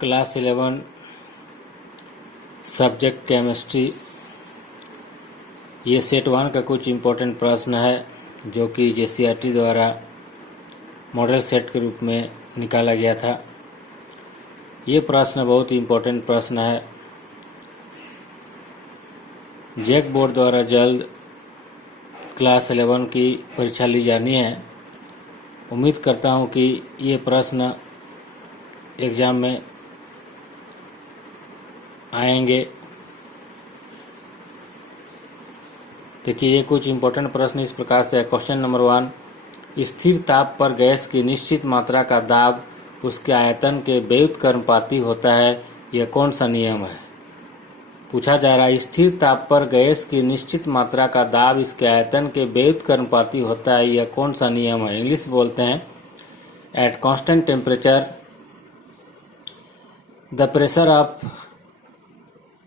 Class 11 subject chemistry. ये set 1 का कुछ इम्पोर्टेंट प्रश्न है जो कि JCRT द्वारा मॉडल सेट के रूप में निकाला गया था। ये प्रश्न बहुत ही इम्पोर्टेंट प्रश्न है। जैक बोर्ड द्वारा जल्द क्लास 11 की परीक्षा ली जानी है। उम्मीद करता हूँ कि ये प्रश्न एग्ज़ाम में आएंगे। देखिए, ये कुछ इम्पोर्टेंट प्रश्न इस प्रकार से है। क्वेश्चन नंबर 1, स्थिर ताप पर गैस की निश्चित मात्रा का दाब उसके आयतन के व्युत्क्रमानुपाती होता है, यह कौन सा नियम है? पूछा जा रहा है, स्थिर ताप पर गैस की निश्चित मात्रा का दाब इसके आयतन के व्युत्क्रमानुपाती होता है, यह कौन सा नियम है? इंग्लिश बोलते हैं, eight constant temperature the pressure of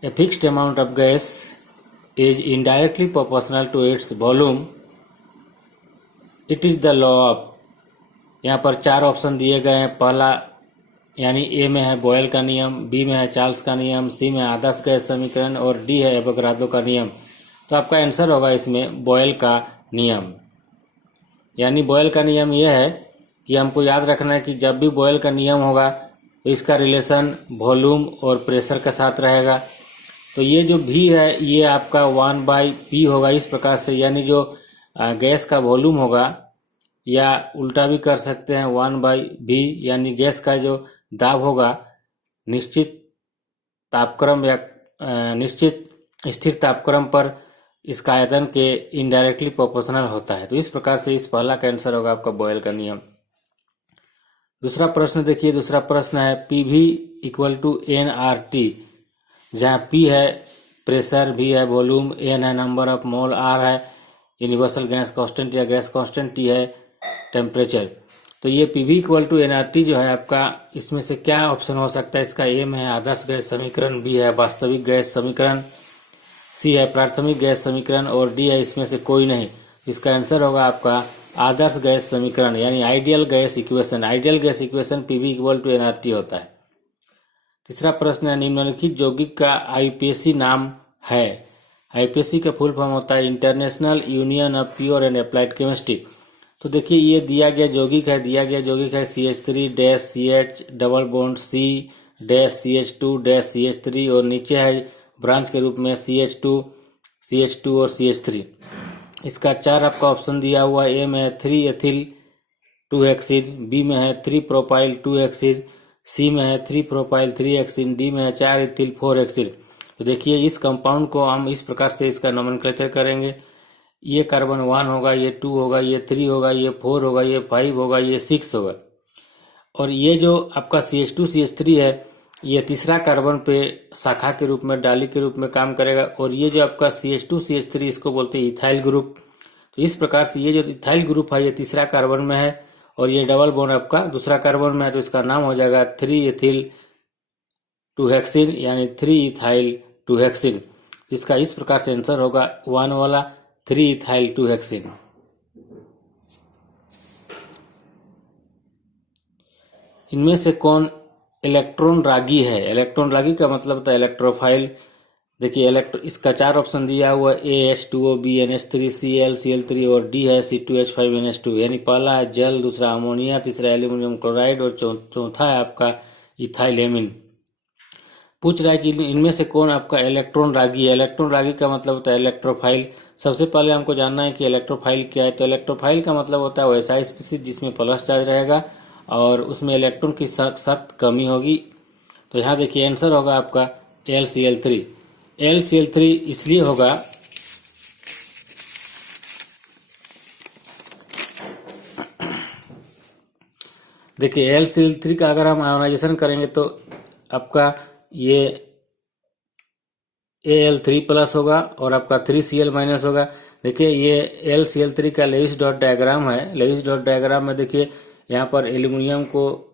a fixed amount of gas is indirectly proportional to its volume. It is the law of। यहाँ पर 4 ऑप्शन दिए गए हैं। पहला यानी ए में है बॉयल का नियम, बी में है चार्ल्स का नियम, सी में आदर्श गैस समीकरण और डी है एवोगाड्रो का नियम। तो आपका आंसर होगा इसमें बॉयल का नियम। यानी बॉयल का नियम यह है कि हमको याद रखना है कि जब भी बॉयल का नियम होगा तो इसका रिलेशन वॉल्यूम और प्रेशर के साथ रहेगा। तो ये जो भी है ये आपका 1/P होगा इस प्रकार से, यानी जो गैस का वॉल्यूम होगा, या उल्टा भी कर सकते हैं 1/V, यानी गैस का जो दाब होगा निश्चित तापक्रम या निश्चित स्थिर तापक्रम पर इसका आयतन के इनडायरेक्टली प्रोपोर्शनल होता है। तो इस प्रकार से इस पहला का आंसर होगा आपका बॉयल का नियम। दूसरा प्रश्न देखिए, दूसरा प्रश्न है PV = nRT, जहाँ P है प्रेशर, V है वॉल्यूम, N है नंबर ऑफ मोल, R है यूनिवर्सल गैस कांस्टेंट या गैस कांस्टेंट, T है टेम्परेचर। तो ये PV = nRT जो है आपका, इसमें से क्या ऑप्शन हो सकता है? इसका A में है आदर्श गैस समीकरण, B है वास्तविक गैस समीकरण, C है प्राथमिक गैस समीकरण और D है इसमें से कोई नहीं। इसका आंसर होगा आपका आदर्श गैस समीकरण, यानी ideal gas equation. Ideal gas equation PV = nRT होता है। तीसरा प्रश्न है, निम्नलिखित यौगिक का IUPAC नाम है। IUPAC का फुल फॉर्म होता है international union of pure and applied chemistry. तो देखिए, ये दिया गया यौगिक है CH3-CH-CH2-CH3 और नीचे है ब्रांच के रूप में CH2 और CH3। इसका 4 आपका ऑप्शन दिया हुआ है। ए में है 3-एथिल 2-हेक्सिन, बी में है 3-प्रोपाइल 2-हेक्सिन, सी में है 3-प्रोपाइल 3-हेक्सिन, डी में है 4-एथिल 4-हेक्सिन। तो देखिए, इस कंपाउंड को हम इस प्रकार से इसका नोमेनक्लेचर करेंगे। ये कार्बन 1 होगा, ये 2 होगा, ये 3 होगा, ये 4 होगा, ये 5 होगा, ये 6 होगा। और ये जो आपका CH2 CH3 है, ये तीसरा कार्बन पे शाखा के रूप में, डाली के रूप में काम करेगा। और ये जो आपका CH2 CH3 इसको बोलते हैं इथाइल ग्रुप। तो इस प्रकार से ये जो इथाइल ग्रुप है ये तीसरा कार्बन में है और ये डबल बॉन्ड आपका दूसरा कार्बन में है। तो इसका नाम हो जाएगा 3-एथिल 2-हेक्सिन, यानी 3-इथाइल 2-हेक्सिन। इसका इस प्रकार से आंसर होगा 1 वाला 3-इथाइल 2-हेक्सिन। इनमें से कौन इलेक्ट्रॉन रागी है? इलेक्ट्रॉन रागी का मतलब होता है इलेक्ट्रोफाइल। देखिए, इसका 4 ऑप्शन दिया हुआ है। A H2O, B NH3, Cl Cl3 और D है C2H5NH2। यानी पहला है जल, दूसरा अमोनिया, तीसरा एल्यूमिनियम क्लोराइड और चौथा है आपका इथाइलेमिन। पूछ रहा है कि इनमें से कौन आपका इलेक्ट्रॉन रागी है। इलेक्ट्रॉन रागी का मतलब होता है इलेक्ट्रोफाइल। सबसे पहले हमको जानना है कि इलेक्ट्रोफाइल क्या है। तो इलेक्ट्रोफाइल का मतलब होता है वैसा स्पीसीज जिसमें प्लस चार्ज रहेगा और उसमें इलेक्ट्रॉन की सख्त कमी होगी। तो यहाँ देखिए, आंसर होगा आपका LCl3। LCl3 इसलिए होगा देखिए, LCl3 का अगर हम आयोनाइजेशन करेंगे तो आपका ये Al3+ होगा और आपका 3Cl- होगा। देखिए, ये LCl3 का लेविस डॉट डायग्राम है। लेविस डॉट डायग्राम में देखिए, यहाँ पर एल्यूमिनियम को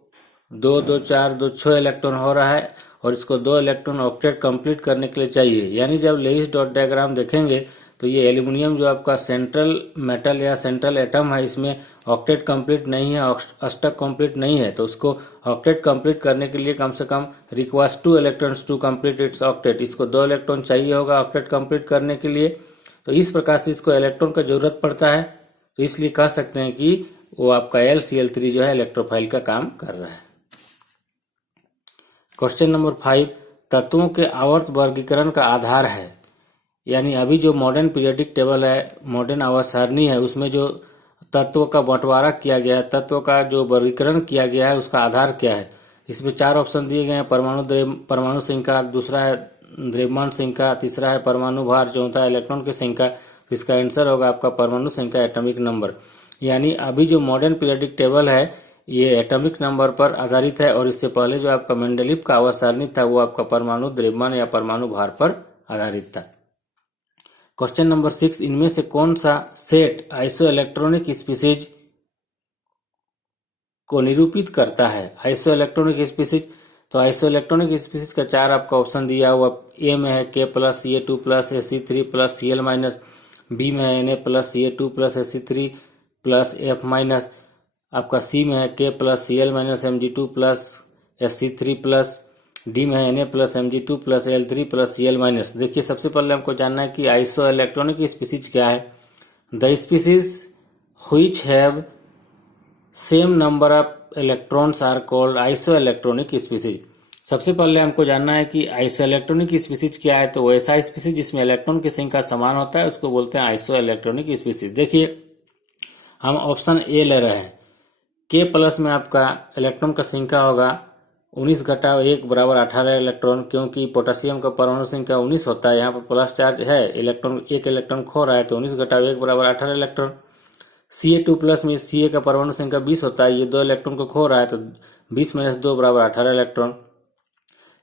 2-2-4-2-6 इलेक्ट्रॉन हो रहा है और इसको 2 इलेक्ट्रॉन ऑक्टेट कंप्लीट करने के लिए चाहिए। यानी जब लेविस डॉट डायग्राम देखेंगे तो ये एल्यूमिनियम जो आपका सेंट्रल मेटल या सेंट्रल एटम है, इसमें ऑक्टेट कंप्लीट नहीं है, अष्टक कंप्लीट नहीं है, तो उसको ऑक्टेट कंप्लीट करने के लिए कम से कम requires 2 electrons to complete its octet. इसको 2 इलेक्ट्रॉन चाहिए होगा ऑक्टेट कंप्लीट करने के लिए। तो इस प्रकार से इसको इलेक्ट्रॉन का जरूरत पड़ता है, तो इसलिए कह सकते हैं कि वो आपका LCl3 जो है इलेक्ट्रोफाइल का काम कर रहा है। क्वेश्चन नंबर 5, तत्वों के आवर्त वर्गीकरण का आधार है। यानी अभी जो मॉडर्न पीरियोडिक टेबल है, मॉडर्न आवर्त सारणी है, उसमें जो तत्व का बंटवारा किया गया है, तत्व का जो वर्गीकरण किया गया है, उसका आधार क्या है। इसमें 4 ऑप्शन दिए गए हैं, परमाणु संख्या, दूसरा है द्रव्यमान संख्या, तीसरा है परमाणु भार, चौथा है इलेक्ट्रॉन की संख्या। इसका आंसर होगा आपका परमाणु संख्या, एटॉमिक नंबर। यानी अभी जो मॉडर्न पीरियोडिक टेबल है ये एटॉमिक नंबर पर आधारित है, और इससे पहले जो आपका मेंडलीव का आवर्त सारणी था वो आपका परमाणु द्रव्यमान या परमाणु भार पर आधारित था। क्वेश्चन नंबर 6, इनमें से कौन सा सेट आइसो इलेक्ट्रॉनिक स्पीसीज को निरूपित करता है। आइसो इलेक्ट्रॉनिक स्पीसीज, तो आइसो इलेक्ट्रॉनिक स्पीसीज का 4 आपका ऑप्शन दिया हुआ। ए में है K+Ca2+Ac3+Cl-, बी में है Na+Ca2+Ac3+F-, आपका सी में है K+Cl-Mg2+Sc3+, डी में है Na+Mg2+L3+Cl-। देखिए सबसे पहले हमको जानना है कि आइसो इलेक्ट्रॉनिक स्पीसीज क्या है। The species which have same number of electrons are called isoelectronic species. सबसे पहले हमको जानना है कि आइसो इलेक्ट्रॉनिक स्पीसीज क्या है। तो वो ऐसा स्पीसीज जिसमें इलेक्ट्रॉन की संख्या समान होता है उसको बोलते हैं आइसो इलेक्ट्रॉनिक स्पीसीज। देखिए हम ऑप्शन ए ले रहे हैं। K+ में आपका इलेक्ट्रॉन का संख्या होगा 19 घटाव 1 बराबर 18 इलेक्ट्रॉन, क्योंकि पोटेशियम का परमाणु संख्या 19 होता है, यहाँ पर प्लस चार्ज है, इलेक्ट्रॉन एक इलेक्ट्रॉन खो रहा है, तो 19 घटाव 1 बराबर 18 इलेक्ट्रॉन। Ca2+ में Ca का परमाणु संख्या 20 होता है, ये 2 इलेक्ट्रॉन को खो रहा है, तो 20 - 2 बराबर 18 इलेक्ट्रॉन।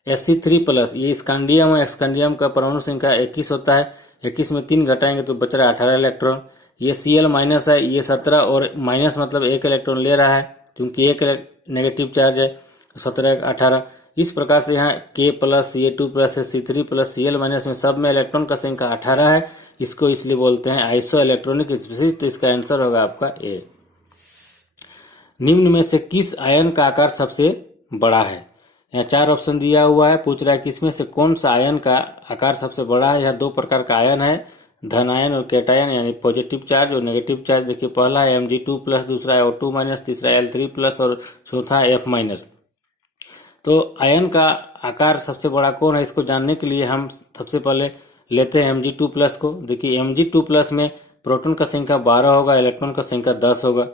Sc3+, ये स्कैंडियम है, स्कैंडियम का परमाणु संख्या 21 होता है, 21 में 3 घटाएंगे तो बच रहा है 18 इलेक्ट्रॉन। ये Cl- है, ये 17 और माइनस मतलब 1 इलेक्ट्रॉन ले रहा है क्योंकि एक नेगेटिव चार्ज है, 17 18। इस प्रकार से यहाँ K+Ca2+Sc3+Cl- में सब में इलेक्ट्रॉन का संख्या 18 है, इसको इसलिए बोलते हैं आइसो इलेक्ट्रॉनिक स्पीसीज। तो इसका आंसर होगा आपका ए। निम्न में से किस आयन का आकार सबसे बड़ा है। यहाँ 4 ऑप्शन दिया हुआ है, पूछ रहा है कि इसमें से कौन सा आयन का आकार सबसे बड़ा है। यहाँ 2 प्रकार का आयन है, धन आयन और कैटायन, यानी पॉजिटिव चार्ज और नेगेटिव चार्ज। देखिए पहला है Mg2+, दूसरा है O2-, तीसरा L3+ और चौथा है F-। तो आयन का आकार सबसे बड़ा कौन है, इसको जानने के लिए हम सबसे पहले लेते हैं Mg2+ को। देखिए Mg2+ में प्रोटॉन का संख्या 12 होगा, इलेक्ट्रॉन का संख्या 10 होगा।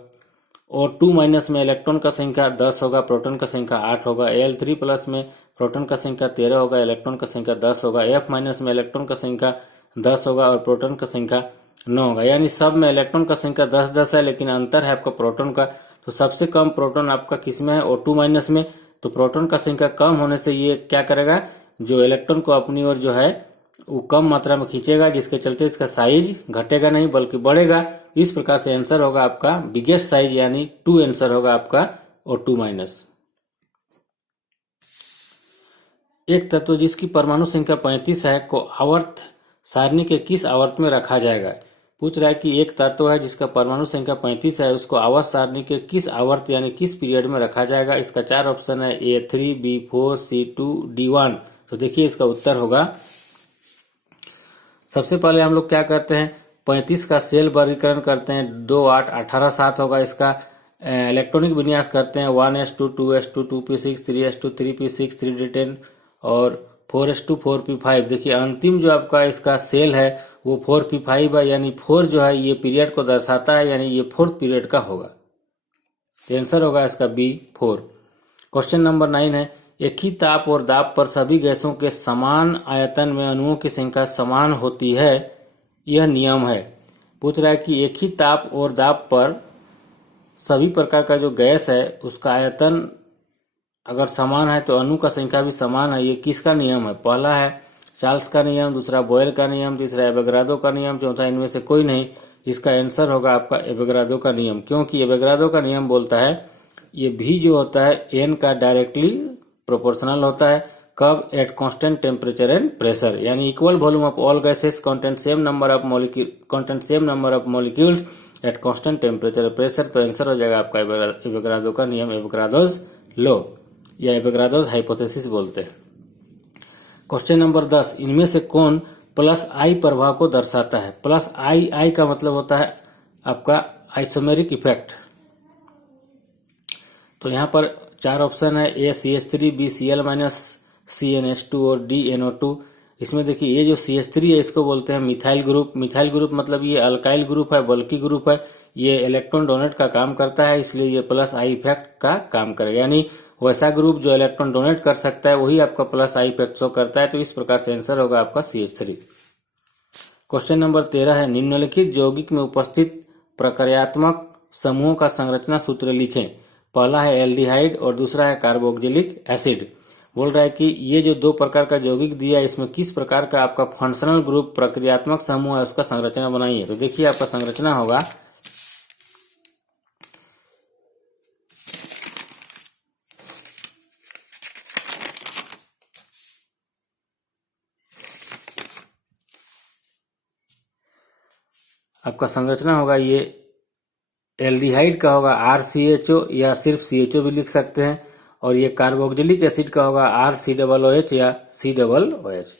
O2- में इलेक्ट्रॉन का संख्या 10 होगा, प्रोटॉन का संख्या 8 होगा। L3+ में प्रोटॉन का संख्या 13 होगा, इलेक्ट्रॉन का संख्या 10 होगा। F- में इलेक्ट्रॉन का संख्या 10 होगा और प्रोटॉन का संख्या 9 होगा। यानी सब में इलेक्ट्रॉन का संख्या 10-10 है, लेकिन अंतर है आपका प्रोटॉन का। तो सबसे कम प्रोटॉन आपका किसमें है, O2- में। तो प्रोटॉन का संख्या कम होने से ये क्या करेगा, जो इलेक्ट्रॉन को अपनी ओर जो है वो कम मात्रा में खींचेगा, जिसके चलते इसका साइज घटेगा नहीं बल्कि बढ़ेगा। इस प्रकार से आंसर होगा आपका बिगेस्ट साइज, यानी 2 आंसर होगा आपका O2-। एक तत्व जिसकी परमाणु संख्या 35 है को आवर्त सारणी के किस आवर्त में रखा जाएगा। पूछ रहा है कि एक तत्व है जिसका परमाणु संख्या 35 है, उसको आवर्त सारणी के किस आवर्त यानी किस पीरियड में रखा जाएगा। इसका 4 ऑप्शन है, A3, B4, C2, D1। तो देखिए इसका उत्तर होगा, सबसे पहले हम लोग क्या करते हैं, 35 का सेल वर्गीकरण करते हैं, 2 8 18 7 होगा। इसका इलेक्ट्रॉनिक विन्यास करते हैं, 1s2 2s2 2p6 3s2 3p6 3d10 और 4s2 4p5। देखिए अंतिम जो आपका इसका सेल है वो 4p5 है, यानी 4 जो है ये पीरियड को दर्शाता है, यानी ये 4th पीरियड का होगा। आंसर होगा इसका B4। क्वेश्चन नंबर 9 है, एक ही ताप और दाब पर सभी गैसों के समान आयतन में अणुओं की संख्या समान होती है, यह नियम है। पूछ रहा है कि एक ही ताप और दाब पर सभी प्रकार का जो गैस है उसका आयतन अगर समान है तो अणु का संख्या भी समान है, ये किसका नियम है। पहला है चार्ल्स का नियम, दूसरा बॉयल का नियम, तीसरा एवोगाड्रो का नियम, चौथा इनमें से कोई नहीं। इसका आंसर होगा आपका एवोगाड्रो का नियम, क्योंकि एवोगाड्रो का नियम बोलता है ये भी जो होता है एन का डायरेक्टली प्रोपोर्शनल होता है, कब? At constant temperature and pressure, यानी equal volume of all gases content same number of molecules at constant temperature और प्रेशर। तो आंसर हो जाएगा आपका एवोगाड्रो का नियम, एवोगाड्रोस लॉ या एवोगाड्रोस हाइपोथेसिस बोलते हैं। क्वेश्चन नंबर 10, इनमें से कौन प्लस आई प्रभाव को दर्शाता है? प्लस आई का मतलब होता है आपका आइसोमेरिक इफेक्ट। तो यहाँ पर 4 ऑप्शन है, ए CH3, B Cl minus CnH2 और डी NO2। इसमें देखिए ये जो CH3 है इसको बोलते हैं मिथाइल ग्रुप। मिथाइल ग्रुप मतलब ये अल्काइल ग्रुप है, बल्कि ग्रुप है, ये इलेक्ट्रॉन डोनेट का काम करता है, इसलिए ये प्लस आई इफेक्ट का काम करेगा। यानी वैसा ग्रुप जो इलेक्ट्रॉन डोनेट कर सकता है वही आपका प्लस आई इफेक्ट शो करता है। तो इस प्रकार से आंसर होगा आपका CH3। क्वेश्चन नंबर 13 है, निम्नलिखित यौगिक में उपस्थित प्रक्रियात्मक समूहों का संरचना सूत्र लिखें। पहला है एल्डिहाइड और दूसरा है कार्बोक्सिलिक एसिड। बोल रहा है कि ये जो 2 प्रकार का यौगिक दिया है इसमें किस प्रकार का आपका फंक्शनल ग्रुप प्रक्रियात्मक समूह है उसका संरचना बनाइए। तो देखिए आपका संरचना होगा ये एल्डिहाइड का होगा RCHO या सिर्फ CHO भी लिख सकते हैं, और ये कार्बोक्सिलिक एसिड का होगा RCOOH या COOH।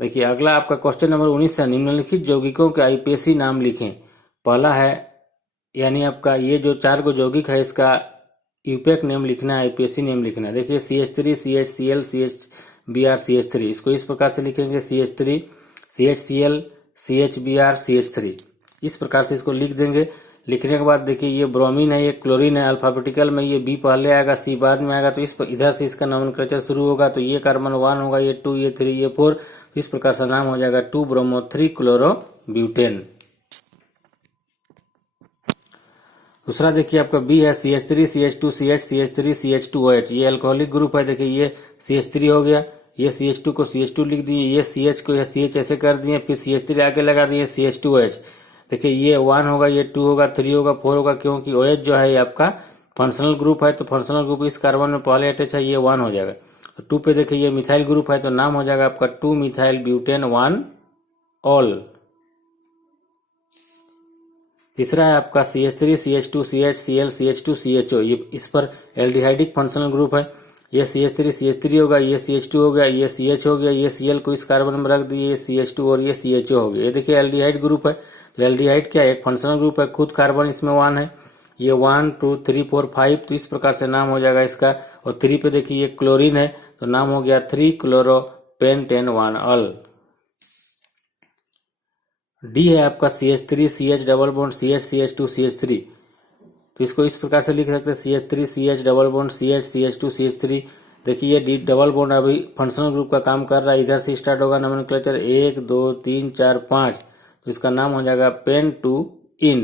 देखिए अगला आपका क्वेश्चन नंबर 19 है, निम्नलिखित यौगिकों के आईपीएसी नाम लिखें। पहला है, यानी आपका ये जो 4 को यौगिक है इसका यूपेक नेम लिखना है, आईपीएसी नेम लिखना है। देखिए CH3, CHCl, CHBr, CH3, इसको इस प्रकार से लिखेंगे CH3, CHCl, CHBr, CH3, इस प्रकार से इसको लिख देंगे। लिखने के बाद देखिए ये ब्रोमीन है, ये क्लोरीन है, अल्फाबेटिकल में ये बी पहले आएगा, सी बाद में आएगा, तो इस इधर से इसका नोमेनक्लेचर शुरू होगा। तो ये कार्बन 1 होगा, ये 2, ये 3, ये 4, इस प्रकार से नाम हो जाएगा 2 ब्रोमो 3 क्लोरो ब्यूटेन। दूसरा देखिए आपका बी है, CH3, CH2, CH, CH3, CH2OH, ये अल्कोहलिक ग्रुप है। देखिए ये CH3 हो गया, ये CH2 को CH2 लिख दिए, ये CH को CH ऐसे कर दिए, फिर CH3 आगे लगा दिए CH2OH। देखिए ये 1 होगा, ये 2 होगा, 3 होगा, 4 होगा, क्योंकि OH जो है ये आपका फंक्शनल ग्रुप है, तो फंक्शनल ग्रुप इस कार्बन में पहले अटैच है, ये 1 हो जाएगा। 2 पे देखिए ये मिथाइल ग्रुप है, तो नाम हो जाएगा आपका 2 मिथाइल ब्यूटेन 1 ऑल। तीसरा है आपका CH3, CH2, CH, Cl, CH2, CHO, ये इस पर एल्डिहाइडिक फंक्शनल ग्रुप है। ये CH3 CH3 होगा, ये CH2 हो गया, ये CH हो गया, ये Cl को इस कार्बन में रख दिए, ये CH2 और ये CHO हो गया। ये देखिए एल्डिहाइड ग्रुप है, तो एल्डिहाइड क्या है? एक फंक्शनल ग्रुप है, खुद कार्बन इसमें 1 है, ये 1 2 3 4 5, तो इस प्रकार से नाम हो जाएगा इसका। और 3 पे देखिए ये क्लोरीन है, तो नाम हो गया 3 क्लोरोपेंटेन 1 ऑल। डी है आपका CH3, CH double bond CH, CH2, CH3, तो इसको इस प्रकार से लिख सकते हैं CH3, CH double bond CH, CH2, CH3। देखिए ये डी डबल बॉन्ड अभी फंक्शनल ग्रुप का काम कर रहा है, इधर से स्टार्ट होगा नोमेनक्लेचर 1 2 3 4 5, तो इसका नाम हो जाएगा पेन टू इन।